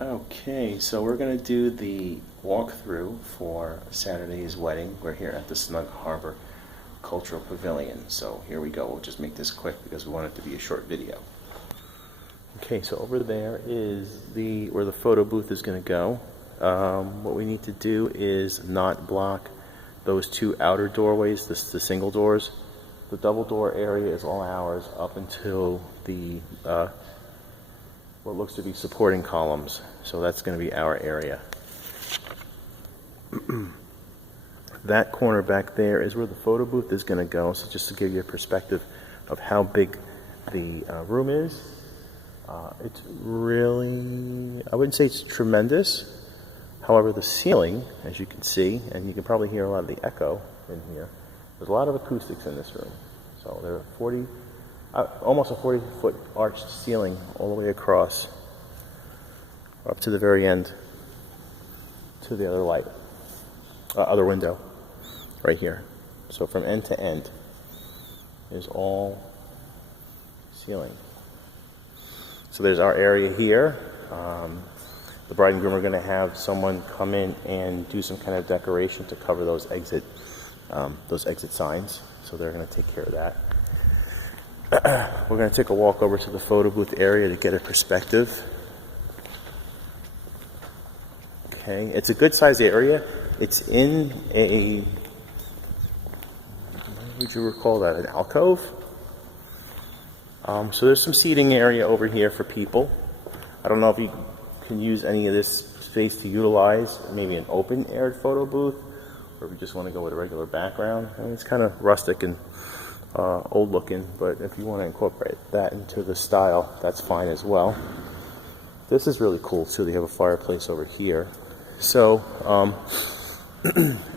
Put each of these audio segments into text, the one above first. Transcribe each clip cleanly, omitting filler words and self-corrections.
Okay, so we're going to do the walkthrough for Saturday's wedding. We're here at the Snug Harbor Cultural Pavilion. So here we go. We'll just make this quick because we want it to be a short video. Okay, so over there is where the photo booth is going to go. What we need to do is not block those two outer doorways, the single doors. The double door area is all ours up until the what looks to be supporting columns. So that's going to be our area. That corner back there is where the photo booth is going to go. So just to give you a perspective of how big the room is, it's really, I wouldn't say it's tremendous. However, the ceiling, as you can see, and you can probably hear a lot of the echo in here, there's a lot of acoustics in this room. So there are almost a 40-foot arched ceiling all the way across up to the very end to the other window right here. So from end to end is all ceiling. So there's our area here. The bride and groom are going to have someone come in and do some kind of decoration to cover those exit signs. So they're going to take care of that. We're going to take a walk over to the photo booth area to get a perspective. Okay, it's a good sized area. It's in a, what would you recall that, an alcove? So there's some seating area over here for people. I don't know if you can use any of this space to utilize maybe an open aired photo booth, or if you just want to go with a regular background. I mean, it's kind of rustic and old looking, but if you want to incorporate that into the style, that's fine as well. This is really cool too. They have a fireplace over here. So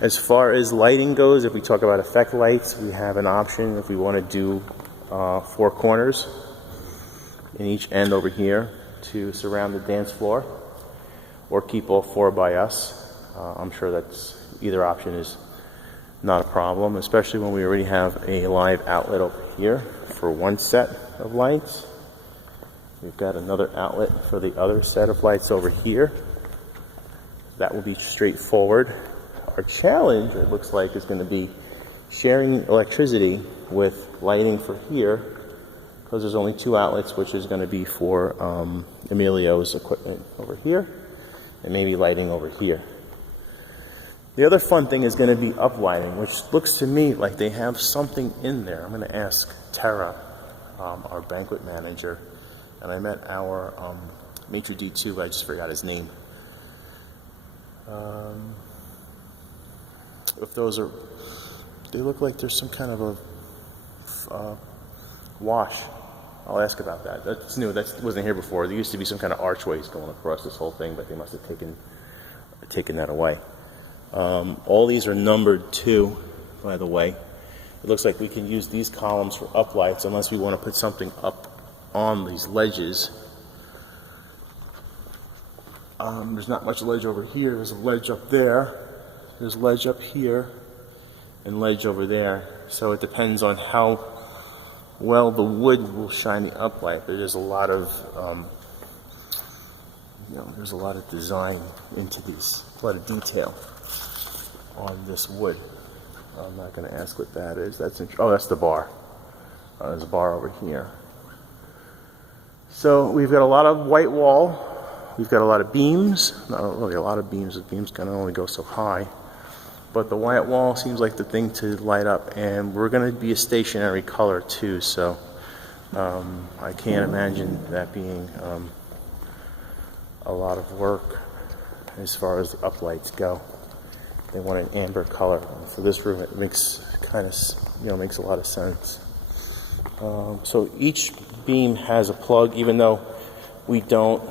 as far as lighting goes, if we talk about effect lights, we have an option if we want to do 4 corners in each end over here to surround the dance floor, or keep all 4 by us. I'm sure that's either option is not a problem, especially when we already have a live outlet over here for one set of lights. We've got another outlet for the other set of lights over here. That will be straightforward. Our challenge, it looks like, is going to be sharing electricity with lighting for here, because there's only 2 outlets, which is going to be for Emilio's equipment over here, and maybe lighting over here. The other fun thing is going to be uplighting, which looks to me like they have something in there. I'm going to ask Tara, our banquet manager, and I met our maitre d' too, I just forgot his name. If those are, they look like there's some kind of a wash. I'll ask about that. That's new. That wasn't here before. There used to be some kind of archways going across this whole thing, but they must have taken that away. All these are numbered too, by the way. It looks like we can use these columns for uplights unless we want to put something up on these ledges. There's not much ledge over here. There's a ledge up there. There's ledge up here and ledge over there. So it depends on how well the wood will shine the uplight. There's a lot of there's a lot of design into these, a lot of detail on this wood. I'm not going to ask what that is. That's the bar. There's a bar over here. So we've got a lot of white wall. We've got a lot of beams. Not really a lot of beams. The beams can only go so high. But the white wall seems like the thing to light up. And we're going to be a stationary color too. So I can't imagine that being a lot of work as far as the uplights go. They want an amber color. For this room, it makes makes a lot of sense. So each beam has a plug, even though we don't,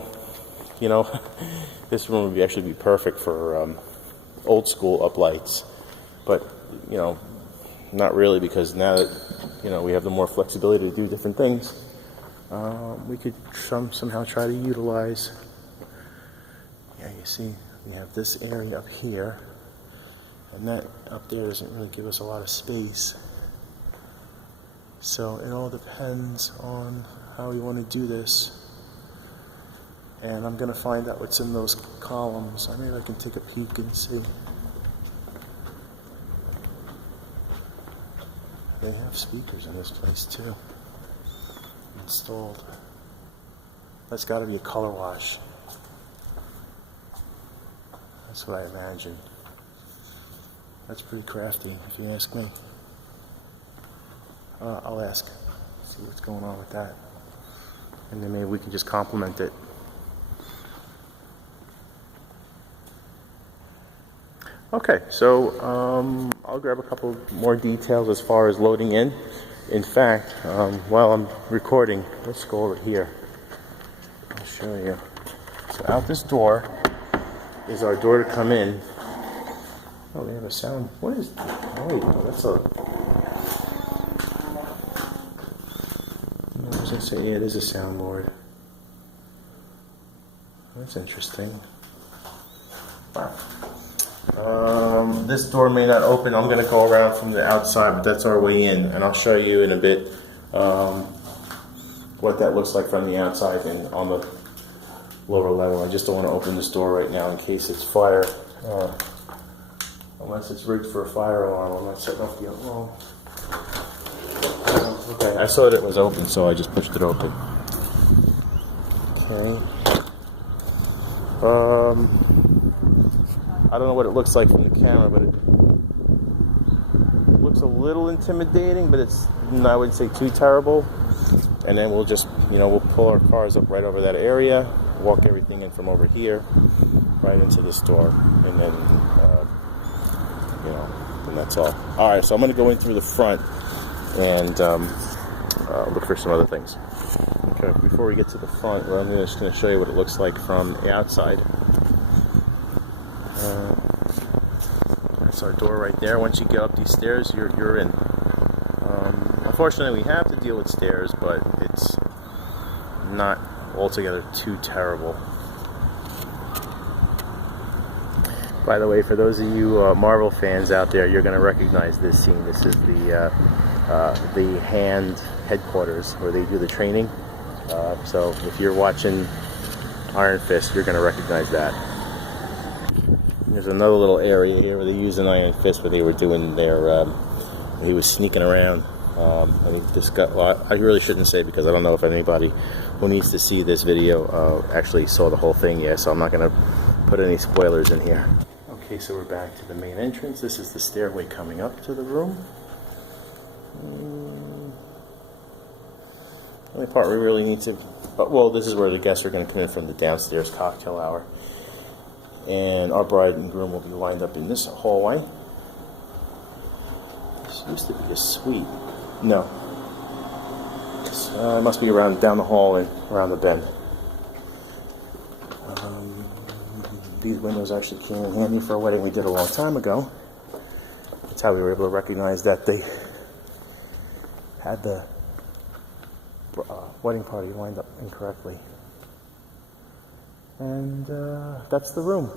this room would actually be perfect for old school uplights, but not really, because now that we have the more flexibility to do different things, we could somehow try to utilize. Yeah, you see, we have this area up here. And that up there doesn't really give us a lot of space. So it all depends on how we want to do this. And I'm gonna find out what's in those columns. Maybe I can take a peek and see. They have speakers in this place too, installed. That's got to be a color wash. That's what I imagine. That's pretty crafty, if you ask me. I'll ask, see what's going on with that, and then maybe we can just complement it. Okay, so I'll grab a couple more details as far as loading in. In fact, while I'm recording, let's go over here. I'll show you. So out this door is our door to come in. Oh, they have a sound. What is that? Oh, wait, no, that's a... What does it say? Yeah, it is a soundboard. That's interesting. Wow. This door may not open. I'm going to go around from the outside, but that's our way in, and I'll show you in a bit what that looks like from the outside and on the lower level. I just don't want to open this door right now in case it's fire, unless it's rigged for a fire alarm. I'm not setting off the alarm. Okay, I saw that it was open, so I just pushed it open. Okay. I don't know what it looks like from the camera, but it looks a little intimidating, but it's, I wouldn't say too terrible. And then we'll just, we'll pull our cars up right over that area, walk everything in from over here, right into the store, and then, and that's all. All right, so I'm going to go in through the front and look for some other things. Okay, before we get to the front, I'm just going to show you what it looks like from the outside. That's our door right there. Once you get up these stairs, you're in. Unfortunately, we have to deal with stairs, but it's not altogether too terrible. By the way, for those of you Marvel fans out there, you're going to recognize this scene. This is the hand headquarters where they do the training. So if you're watching Iron Fist, you're going to recognize that. There's another little area here where they use an Iron Fist where they were doing their, he was sneaking around. I think this got, well, I really shouldn't say because I don't know if anybody who needs to see this video actually saw the whole thing yet, so I'm not going to put any spoilers in here. Okay, so we're back to the main entrance. This is the stairway coming up to the room. The only part we really need to, well, this is where the guests are going to come in from the downstairs cocktail hour. And our bride and groom will be lined up in this hallway. This used to be a suite. No. It must be around down the hall and around the bend. These windows actually came in handy for a wedding we did a long time ago. That's how we were able to recognize that they had the wedding party lined up incorrectly. And that's the room.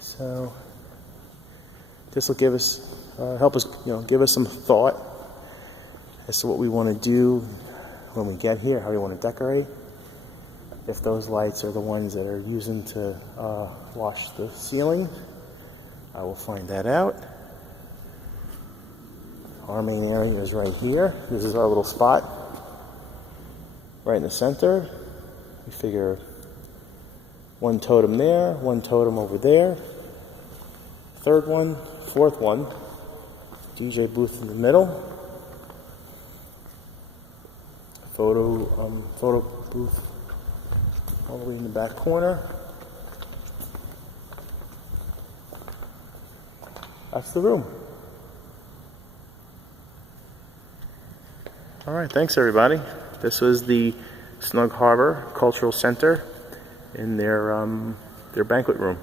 So this will give us, help us, give us some thought as to what we want to do when we get here, how we want to decorate. If those lights are the ones that are using to wash the ceiling, I will find that out. Our main area is right here. This is our little spot. Right in the center. We figure one totem there, one totem over there, third one, fourth one, DJ booth in the middle, photo booth all the way in the back corner. That's the room. All right, thanks everybody. This was the Snug Harbor Cultural Center in their banquet room.